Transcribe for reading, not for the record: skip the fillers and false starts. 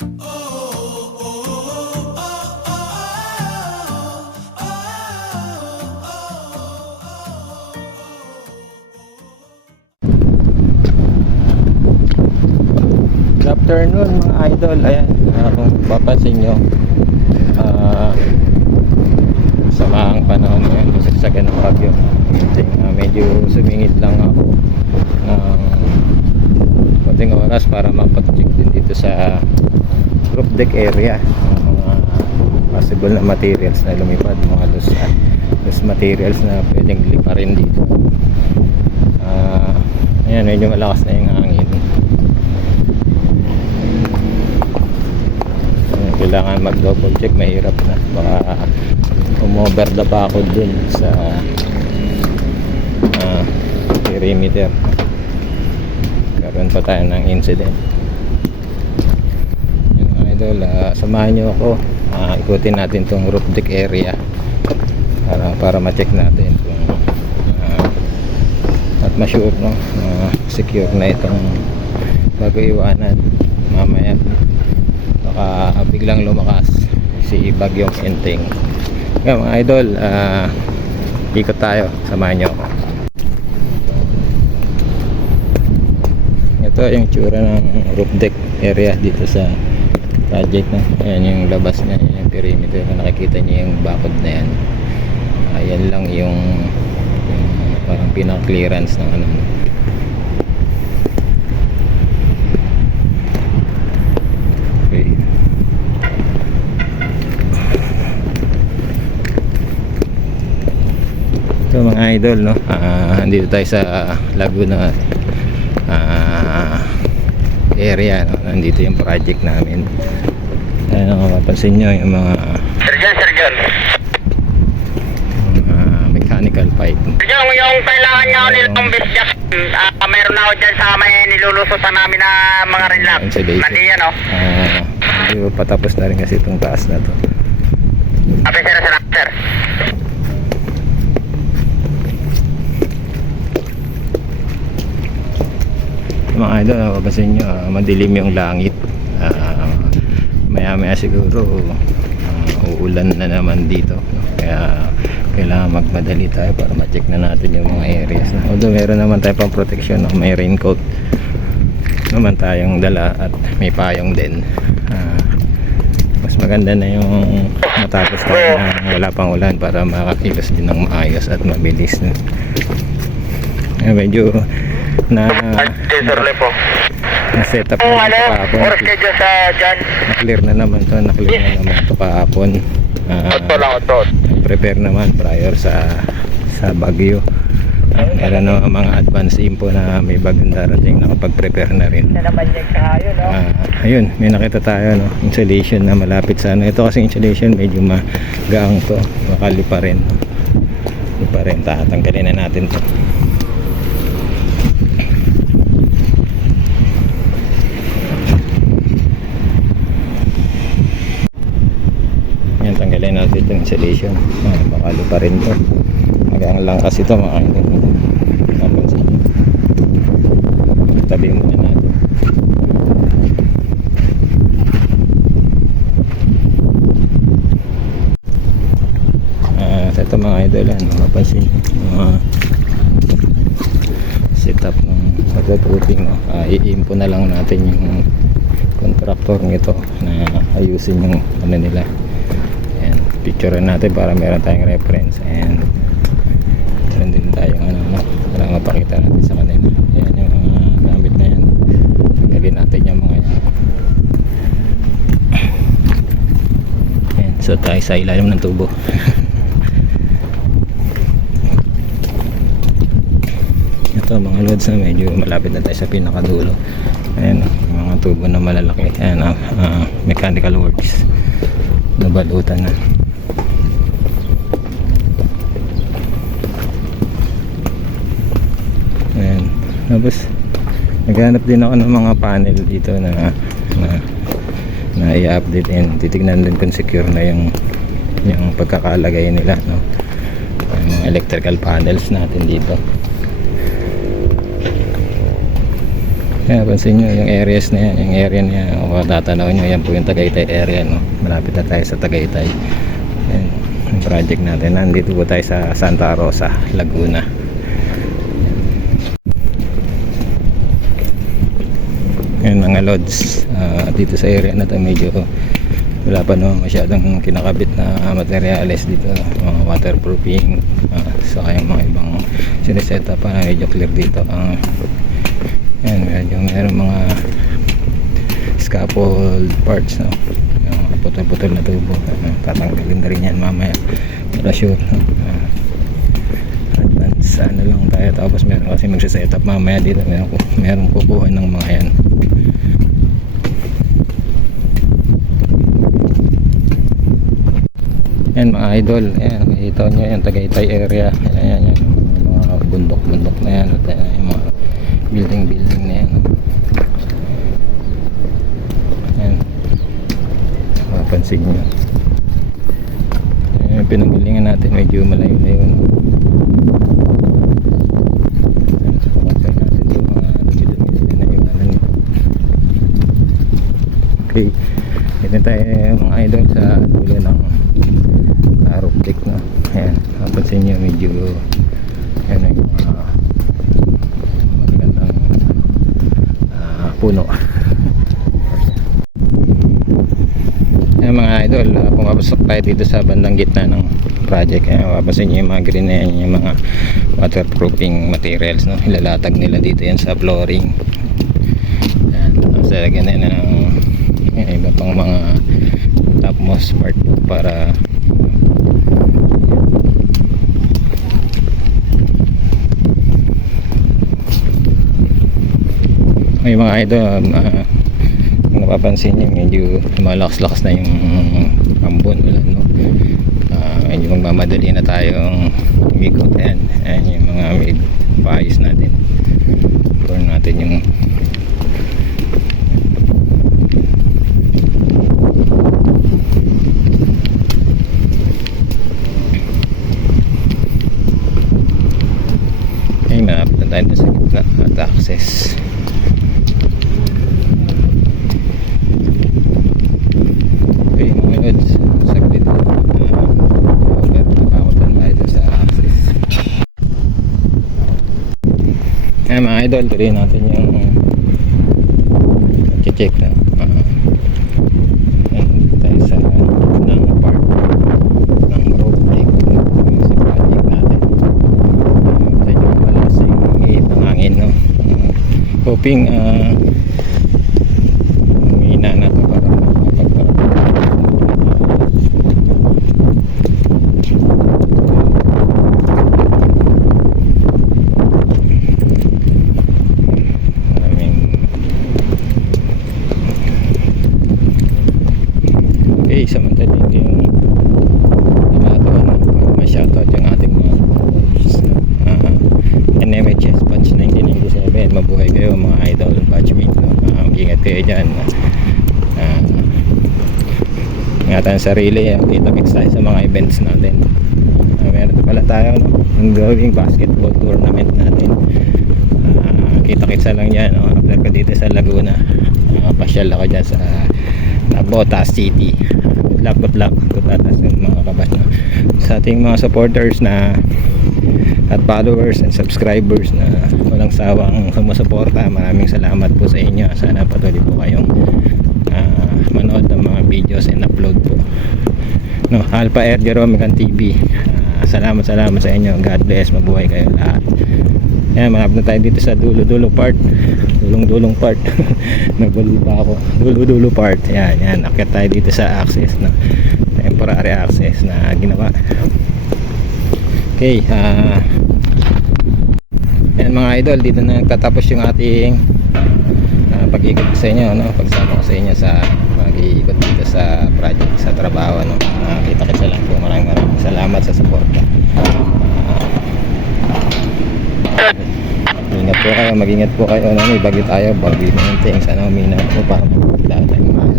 Good afternoon mga idol. Ayan, kung papansin nyo, samahang panahon ngayon, masagsagan ng bagyo. Medyo sumingit lang ako ng konting oras para mapacheck din dito sa roof deck area ng mga possible na materials na lumipad, mga loose materials na pwedeng liparin dito. Ayan, medyo malakas na yung hangin. Kailangan mag double check, mahirap na, baka umover the pa ako dun sa perimeter, karoon pa tayo ng incident. Yung idol, samahan nyo ako, ikutin natin tong roof deck area para ma-check natin kung at ma-sure, no, secure na itong bago iwanan mamaya. Baka biglang lumakas si Bagyong Enteng. Ngayon mga idol, ikot tayo, samahan nyo ako. Ito yung tsura ng roof deck area dito sa project na. Ayan yung labas na, yung perimeter na nakikita nyo, yung bakod na yan. Ayan lang yung parang pinaka-clearance ng ano. So mga idol, no, andito tayo sa Laguna area, no? Nandito yung project namin. Ayan, mapapansin nyo yung mga mechanical pipe. Yung kailangan nyo nilang bisyak, mayroon na ako dyan sa may nilulusutan namin na mga relax. Mandi yan, o. Patapos na rin kasi itong taas na to. Sir. Mga idol, napapansin nyo, madilim yung langit. Maya maya siguro uulan na naman dito, no? Kaya kailangan magmadali tayo para ma-check na natin yung mga areas na. Although meron naman tayo pang protection, no? May raincoat naman tayong dala at may payong din. Mas maganda na yung matapos tayo na wala pang ulan para makakilos din ng maayos at mabilis, no? Medyo na set up na kahapon. Na-clear na naman ito kahapon. Prepare naman prior sa bagyo. Meron na mga advance info na may bagong darating, nakapag-prepare na rin. Ayun, may nakita tayo, no, insulation na malapit sa ano. Ito kasi insulation medyo magaang to, makalipa rin. Tatanggalin na natin to. Tanggalin natin itong insulation, bakalo pa rin to, magang lang kasi ito mga ito. Napansin nyo, tabi muna natin. Ito mga idol, mapansin nyo, setup ng waterproofing, no? I-info na lang natin yung contractor nito na ayusin yung ano nila. Picture natin para meron tayong reference, and meron din tayong ano, no, para mapakita natin sa kanila. Ayan yung mga gamit na yan, tanggalin natin yung mga yan. Ayan, so tayo sa ilalim ng tubo. Ito mga loads na medyo malapit na tayo sa pinakadulo. Ayan, mga tubo na malalaki. Ayan, mechanical works, nabalutan na. Ayan. Tapos naghanap din ako ng mga panel dito na i-update, and titignan din kung secure na yung pagkakalagay nila, no? Yung electrical panels natin dito. Kaya pansin nyo yung areas na yan, yung area na yan, o tatanaw nyo, yan po yung Tagaytay area, no? Malapit na tayo sa Tagaytay. Yan, yung project natin. Nandito po tayo sa Santa Rosa, Laguna. Yan mga lods, dito sa area na to medyo wala pa no masyadong kinakabit na materials dito, mga waterproofing, saka yung mga ibang siniset up pa na medyo clear dito. Yan, medyo meron mga scaffold parts, no? Yung putol-putol na tubo, tatanggalin na rin yan mamaya para sure, no? Advance ano lang tayo, tapos meron kasi magsiset up mamaya dito, meron kukuha ng mga yan. Yan mga idol, ayan, makikita nyo yan, Tagaytay area, ayan, yan, yung mga bundok-bundok na yan, at ayan, yung mga building na yan, ayan, mapansin nyo, ayan, pinanggalingan natin, medyo malayo na yun, ayan, kumonser natin yung mga dumi-dumi na yung ano nyo. Okay, dito tayo mga idol sa dulo ng roof deck, no? Ayan, napansin nyo medyo yan yung magandang puno. Ayan mga idol, pumapasok tayo dito sa bandang gitna ng project. Ayan, mapapansin nyo yung mga green na yan, yung mga waterproofing materials, no? Ilalatag nila dito yan sa flooring. Ayan, tapos lagyan na ng iba pang mga topmost part para may mga idol, kung napapansin nyo medyo malakas-lakas na yung ambon ulan, no? Medyo magmamadali na tayong umikot. Ayan, ayan yung mga paayos natin, turn natin yung ay malapit na tayo sa gitna at access. Okay mga lods, saglit napakutan tayo sa access. Ayan mga idol, tuloy natin yung check na tayo sa ng part ng road deck sa project natin. Medyo malakas yung hangin, no? Hoping humina na ito para okay, samantaling yung ma-shoutout yung ating mga NMHS batch 1997. Mabuhay kayo mga idol, batchmate, no? Ingat kayo dyan, ingatan sarili, kita-kits tayo sa mga events natin. Meron pala tayo, no? Ang gawing basketball tournament natin, kita-kitsa lang yan, no? After ko dito sa Laguna, pasyal ako dyan sa Botas City. Good luck tutatas yung mga kabat, no? Sa ating mga supporters na at followers and subscribers na walang sawang sumusuporta, maraming salamat po sa inyo. Sana patuloy po kayong manood ng mga videos and upload po, no? Alpha Air Jerome TV, salamat sa inyo. God bless, mabuhay kayo lahat. Yan, malapit na tayo dito sa dulo part, dulong part nagulo pa ako, dulo part. Yan, akyat tayo dito sa access, no? Temporary access na ginawa. Okay, yan mga idol, dito na nagtatapos yung ating pag-ikot sa inyo, no? Pagsama ko sa inyo sa pag-ikot dito sa project, sa trabaho, no? Kita-kitsa lang po. Maraming salamat sa suporta. Ingat po kayo, mag-ingat po kayo, no? May bagyo tayo, bagyo na yung things, sana umina po para magdala tayong mga